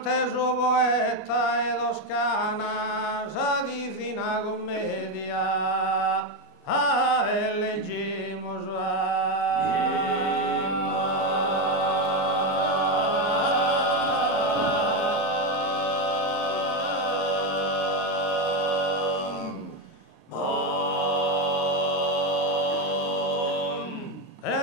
Dante su poeta e toscana, sa divina commedia, e leggiamo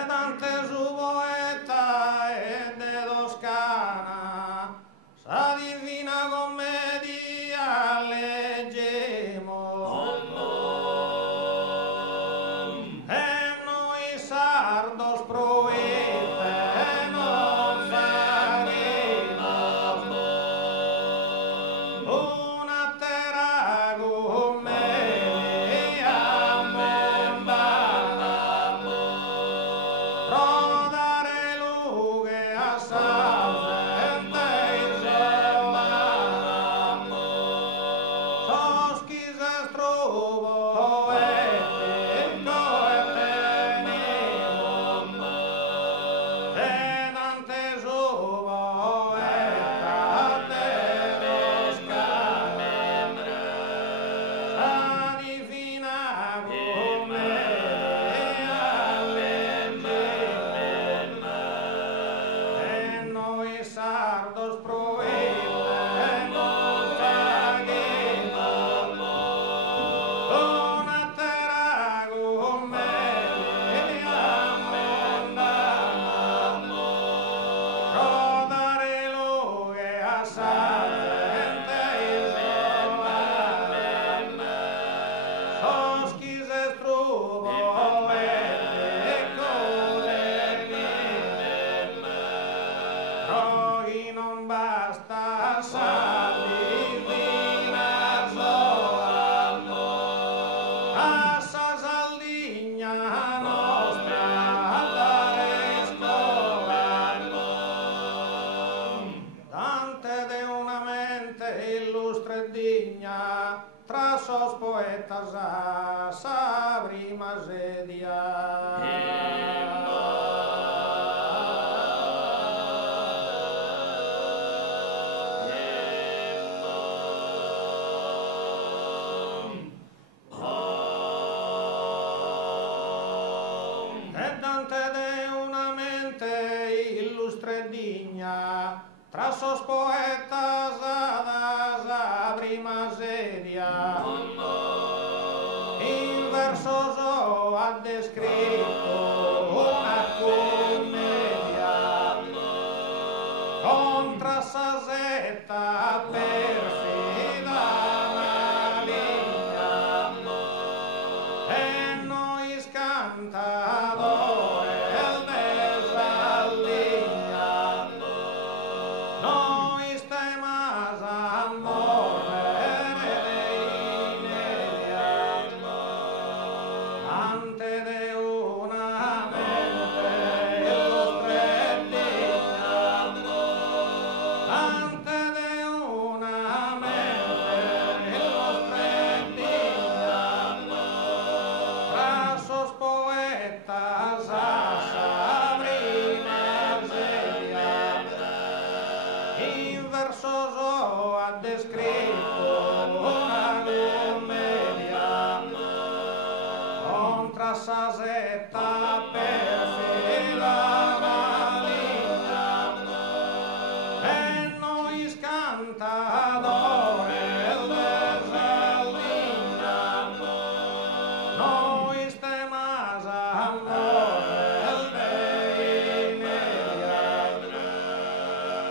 Dante su poeta e de toscana, sa divina commedia leggemo. E noi sardos proete non faremo una terra commedia rodare lughe a salvente soschi se struvo e picco e tenimo e Dante su poeta de toscana sa divina commedia e noi sardos proete non faremo una terra commedia rodare lughe a salvente soschi se struvo e picco Roghi non basta sa divina sola a sa saldigna nostra alla scuola Dante de una mente illustre e digna tra sos poetas a sa prima sedia E Dante de una mente illustre e digna tra sos poetas ad sa prima sedia in versos ha descritto una commedia contra sa setta perfida maligna e noi scantadore desalligna noi stemas a morrere ante de una mente illustre e digna ante de una mente illustre e digna tra sos poetas a sa prima sedia in versos ha descritto una commedia contra sa setta perfida maligna e noi scantadore desalligna noi stemas a morrere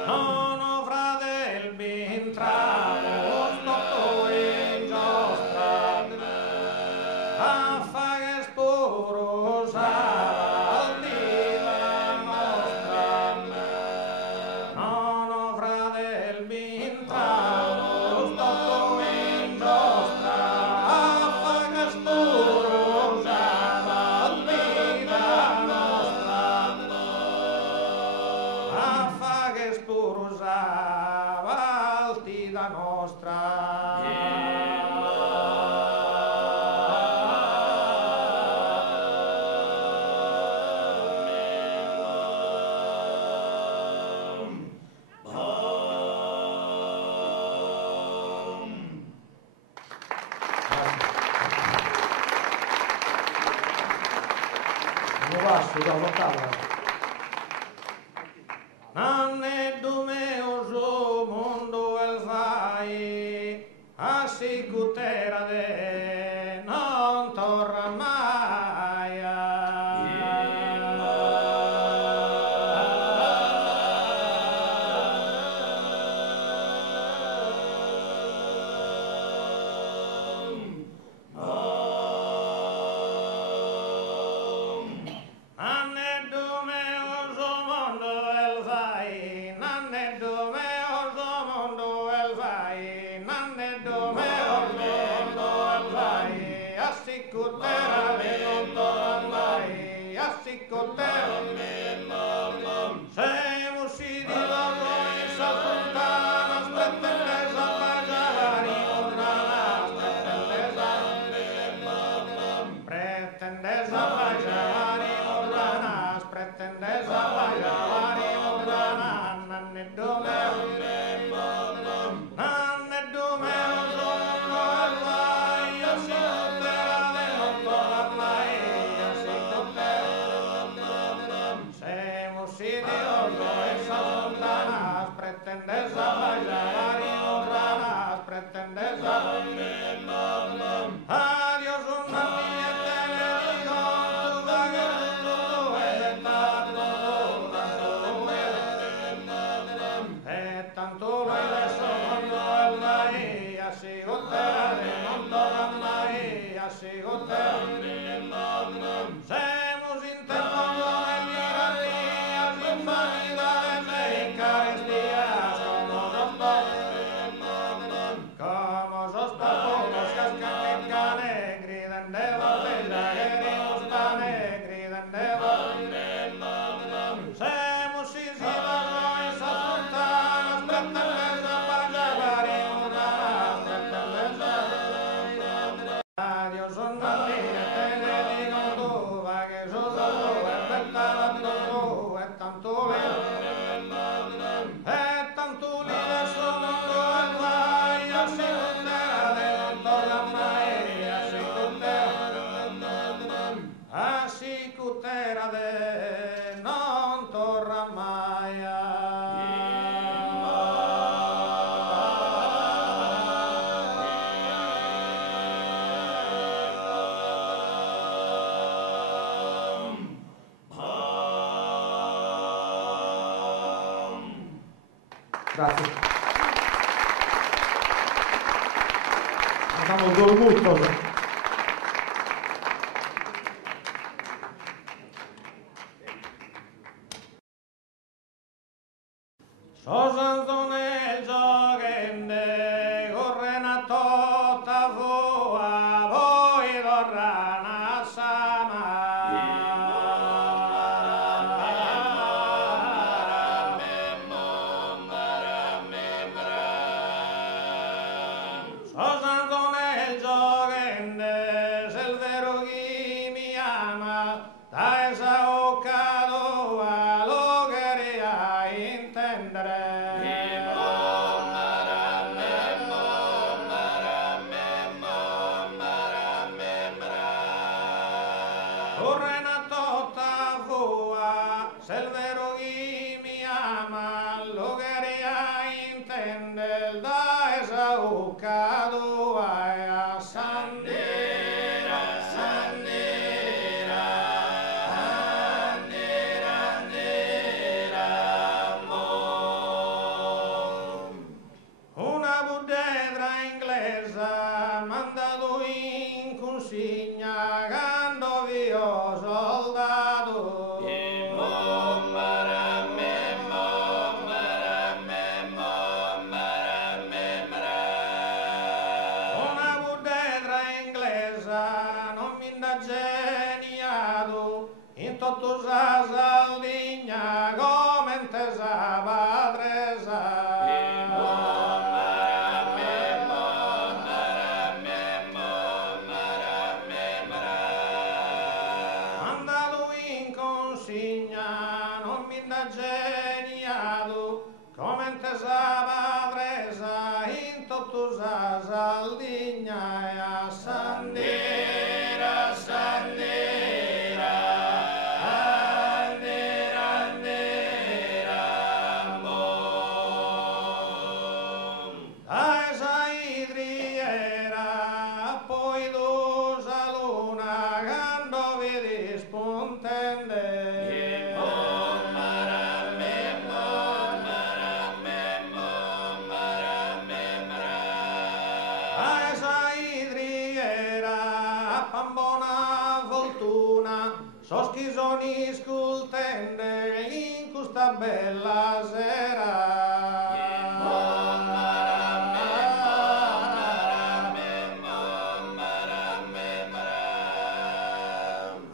non fratell b'intramo stotto in giostra a fare sporos a basso, da lontano. Nanne Dumeo su mondo el fai, a sicutera de non torna mai. Grazie. Facciamo un dolgutto. Sosanzone il giocende, correna tutta fua, poi torrana sama. Sosanzone il giocende, se il vero chi mi ama, da esa occa tua lo queria intendere. Correna tutta fua, se il vero chi mi ama, lo queria intendere, da esa occa tua e a Sandira, Sandira, Andira, Andira, mo. Una buddedra inglese mandato in consigna quando vio soldato. Una buddedra inglese non mi da geniato in tutto sa saldigna come intesa padresa. Andato in consigna non mi da geniato come intesa padresa in tutto sa saldigna e a Sandira, Sandira. pan buona fortuna, so schisoni scultende in questa bella sera.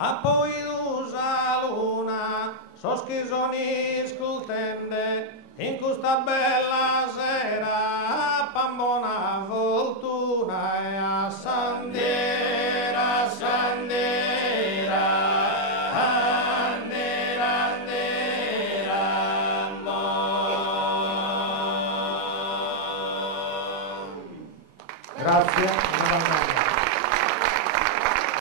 A poi l'usa luna, so schisoni scultende in questa bella sera, pan buona fortuna e a sandera, sandera, andera, andera, Grazie.